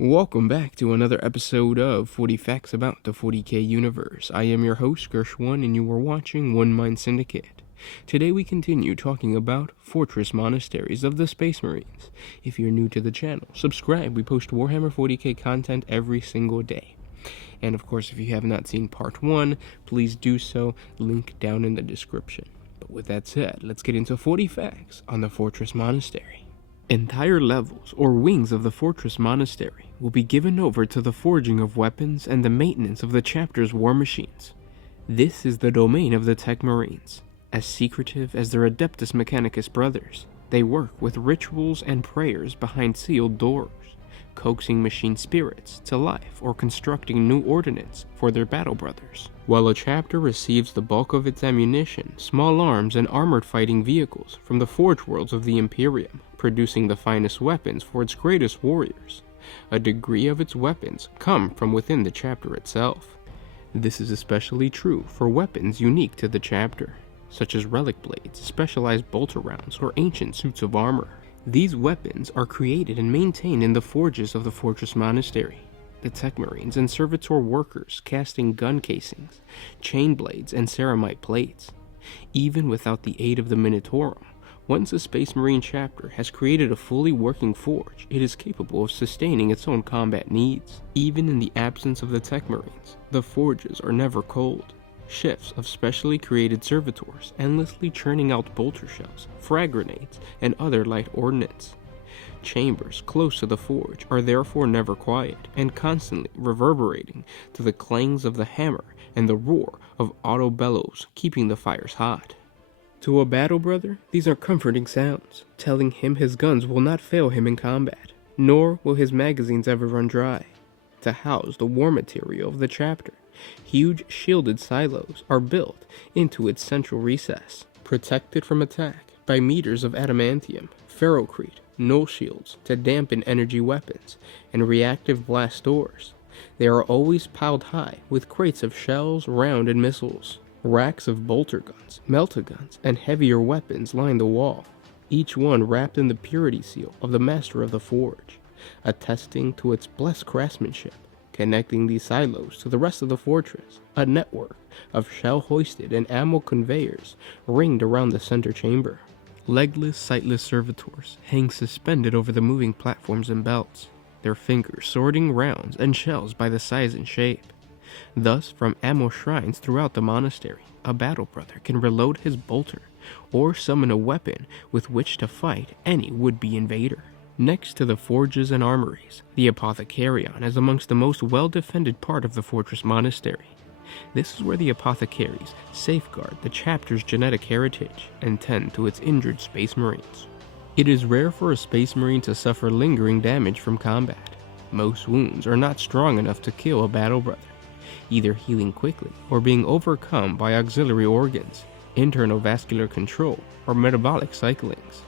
Welcome back to another episode of 40 Facts About the 40k Universe. I am your host, Gershwin, and you are watching One Mind Syndicate. Today we continue talking about Fortress Monasteries of the Spacemarines. If you're new to the channel, subscribe. We post Warhammer 40k content every single day. And of course, if you have not seen part 1, please do so, link down in the description. But with that said, let's get into 40 facts on the Fortress Monastery. Entire levels, or wings of the Fortress Monastery, will be given over to the forging of weapons and the maintenance of the chapter's war machines. This is the domain of the Tech Marines. As secretive as their Adeptus Mechanicus brothers, they work with rituals and prayers behind sealed doors, coaxing machine spirits to life or constructing new ordnance for their battle brothers. While a chapter receives the bulk of its ammunition, small arms, and armored fighting vehicles from the forge worlds of the Imperium, producing the finest weapons for its greatest warriors. A degree of its weapons come from within the chapter itself. This is especially true for weapons unique to the chapter, such as relic blades, specialized bolter rounds, or ancient suits of armor. These weapons are created and maintained in the forges of the Fortress Monastery. The Tech Marines and Servitor workers casting gun casings, chain blades, and ceramite plates. Even without the aid of the Minotaurum, once a Space Marine chapter has created a fully working forge, it is capable of sustaining its own combat needs. Even in the absence of the Tech Marines, the forges are never cold. Shifts of specially created servitors endlessly churning out bolter shells, frag grenades, and other light ordnance. Chambers close to the forge are therefore never quiet and constantly reverberating to the clangs of the hammer and the roar of auto bellows, keeping the fires hot. To a battle brother, these are comforting sounds, telling him his guns will not fail him in combat, nor will his magazines ever run dry. To house the war material of the chapter, huge shielded silos are built into its central recess, protected from attack by meters of adamantium, ferrocrete, null shields to dampen energy weapons, and reactive blast doors. They are always piled high with crates of shells, round, and missiles. Racks of bolter guns, melta guns, and heavier weapons line the wall, each one wrapped in the purity seal of the master of the forge, attesting to its blessed craftsmanship. Connecting these silos to the rest of the fortress, a network of shell-hoisted and ammo conveyors ringed around the center chamber. Legless, sightless servitors hang suspended over the moving platforms and belts, their fingers sorting rounds and shells by the size and shape. Thus, from ammo shrines throughout the monastery, a battle brother can reload his bolter, or summon a weapon with which to fight any would-be invader. Next to the forges and armories, the Apothecarion is amongst the most well-defended part of the Fortress Monastery. This is where the apothecaries safeguard the chapter's genetic heritage and tend to its injured Space Marines. It is rare for a Space Marine to suffer lingering damage from combat. Most wounds are not strong enough to kill a battle brother, either healing quickly or being overcome by auxiliary organs, internal vascular control, or metabolic cyclings.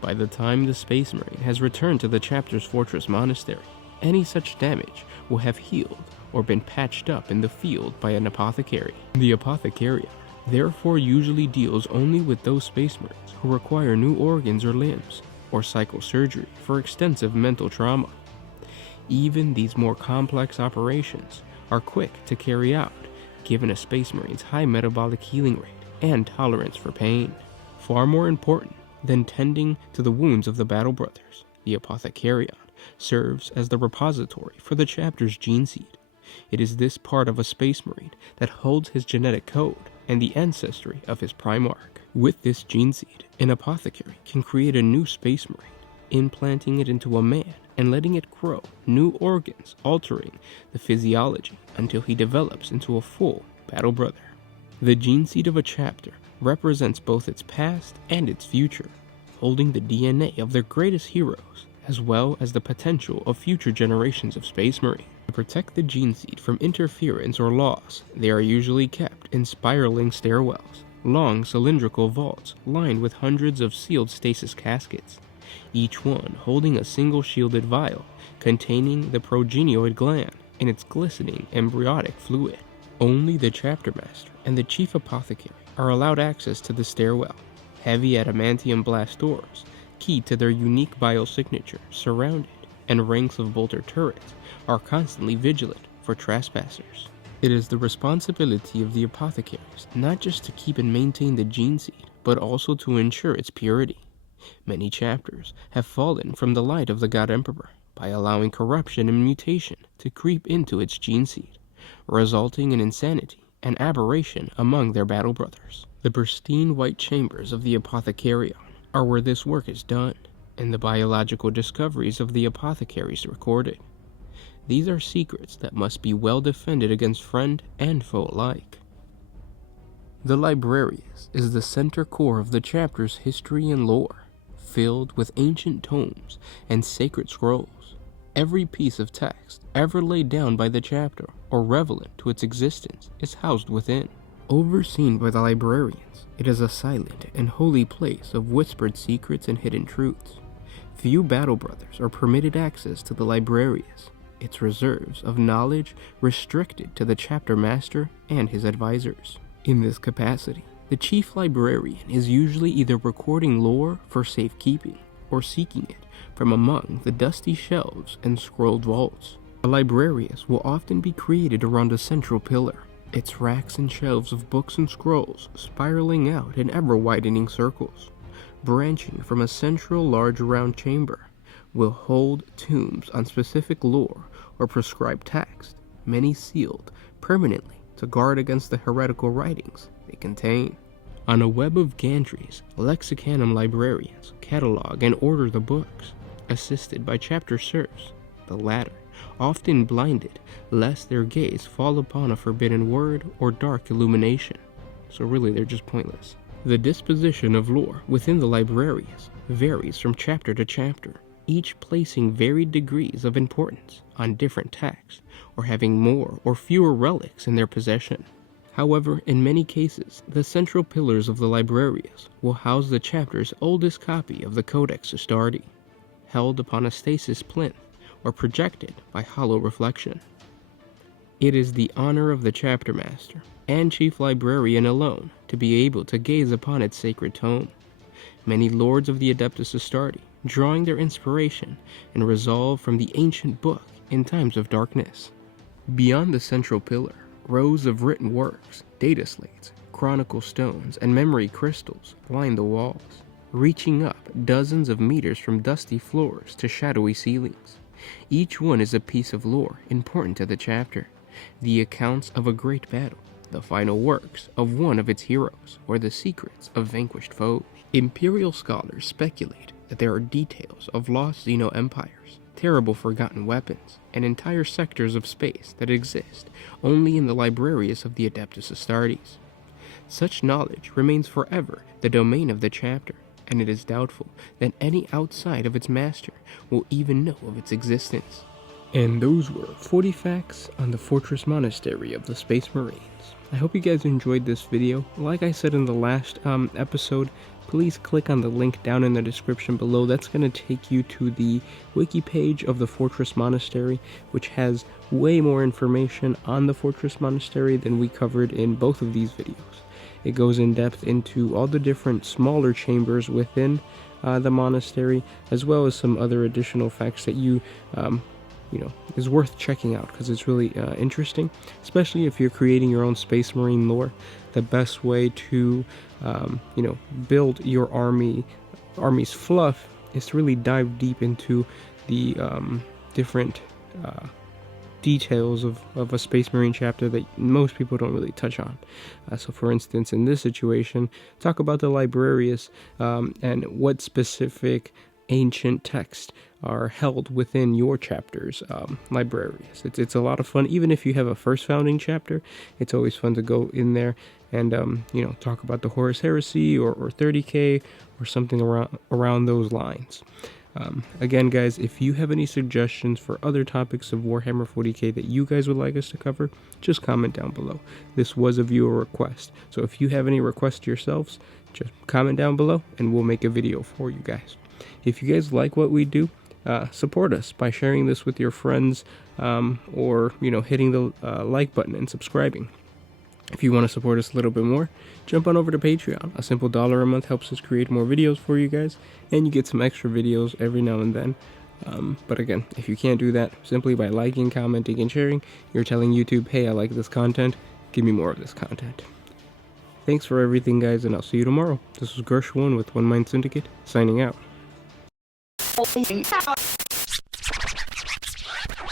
By the time the Space Marine has returned to the chapter's Fortress Monastery, any such damage will have healed or been patched up in the field by an apothecary. The Apothecarion therefore usually deals only with those Space Marines who require new organs or limbs, or psychosurgery for extensive mental trauma. Even these more complex operations are quick to carry out, given a Space Marine's high metabolic healing rate and tolerance for pain. Far more important than tending to the wounds of the battle brothers, the Apothecarion serves as the repository for the chapter's gene seed. It is this part of a Space Marine that holds his genetic code and the ancestry of his Primarch. With this gene seed, an apothecary can create a new Space Marine, implanting it into a man and letting it grow new organs, altering the physiology until he develops into a full battle brother. The gene seed of a chapter represents both its past and its future, holding the DNA of their greatest heroes, as well as the potential of future generations of Space Marine. To protect the gene seed from interference or loss, they are usually kept in spiraling stairwells, long cylindrical vaults lined with hundreds of sealed stasis caskets, each one holding a single shielded vial containing the progenioid gland and its glistening embryonic fluid. Only the chapter master and the chief apothecary are allowed access to the stairwell. Heavy adamantium blast doors, key to their unique biosignature, surround it, and ranks of bolter turrets are constantly vigilant for trespassers. It is the responsibility of the apothecaries not just to keep and maintain the gene seed, but also to ensure its purity. Many chapters have fallen from the light of the God Emperor by allowing corruption and mutation to creep into its gene seed, resulting in insanity and aberration among their battle brothers. The pristine white chambers of the Apothecarion are where this work is done, and the biological discoveries of the apothecaries recorded. These are secrets that must be well defended against friend and foe alike. The Librarius is the center core of the chapter's history and lore, filled with ancient tomes and sacred scrolls. Every piece of text ever laid down by the chapter or relevant to its existence is housed within. Overseen by the librarians, it is a silent and holy place of whispered secrets and hidden truths. Few battle brothers are permitted access to the Librarius, its reserves of knowledge restricted to the chapter master and his advisors. In this capacity, the chief librarian is usually either recording lore for safekeeping or seeking it from among the dusty shelves and scrolled vaults. A librarius will often be created around a central pillar, its racks and shelves of books and scrolls spiraling out in ever-widening circles. Branching from a central large round chamber will hold tomes on specific lore or prescribed text, many sealed permanently to guard against the heretical writings they contain. On a web of gantries, lexicanum librarians catalog and order the books, assisted by chapter serfs, the latter often blinded lest their gaze fall upon a forbidden word or dark illumination, so really they're just pointless. The disposition of lore within the Librarius varies from chapter to chapter, each placing varied degrees of importance on different texts, or having more or fewer relics in their possession. However, in many cases, the central pillars of the Librarius will house the chapter's oldest copy of the Codex Astartes, held upon a stasis plinth or projected by hollow reflection. It is the honor of the chapter master and chief librarian alone to be able to gaze upon its sacred tome. Many lords of the Adeptus Astartes drawing their inspiration and resolve from the ancient book in times of darkness. Beyond the central pillar, rows of written works, data slates, chronicle stones, and memory crystals line the walls, reaching up dozens of meters from dusty floors to shadowy ceilings. Each one is a piece of lore important to the chapter, the accounts of a great battle, the final works of one of its heroes, or the secrets of vanquished foes. Imperial scholars speculate that there are details of lost Xeno empires, terrible forgotten weapons, and entire sectors of space that exist only in the Librarius of the Adeptus Astartes. Such knowledge remains forever the domain of the chapter, and it is doubtful that any outside of its master will even know of its existence. And those were 40 facts on the Fortress Monastery of the Spacemarines. I hope you guys enjoyed this video. Like I said in the last episode, please click on the link down in the description below. That's going to take you to the wiki page of the Fortress Monastery, which has way more information on the Fortress Monastery than we covered in both of these videos. It goes in depth into all the different smaller chambers within the monastery, as well as some other additional facts that is worth checking out because it's really interesting, especially if you're creating your own Space Marine lore. The best way to build your army's fluff is to really dive deep into the different details of a Space Marine chapter that most people don't really touch on. So for instance, in this situation, talk about the Librarius and what specific ancient texts are held within your chapter's Librarius. It's a lot of fun. Even if you have a first founding chapter, it's always fun to go in there and talk about the Horus Heresy or 30k or something around those lines. Again, guys, if you have any suggestions for other topics of Warhammer 40k that you guys would like us to cover, just comment down below. This was a viewer request, so if you have any requests yourselves, just comment down below and we'll make a video for you guys. If you guys like what we do, support us by sharing this with your friends or hitting the like button and subscribing. If you want to support us a little bit more, jump on over to Patreon. A simple $1 a month helps us create more videos for you guys, and you get some extra videos every now and then But again, if you can't do that, simply by liking, commenting, and sharing, you're telling YouTube, hey, I like this content, give me more of this content. Thanks for everything, guys, and I'll see you tomorrow. This was Gersh1 with One Mind Syndicate, signing out.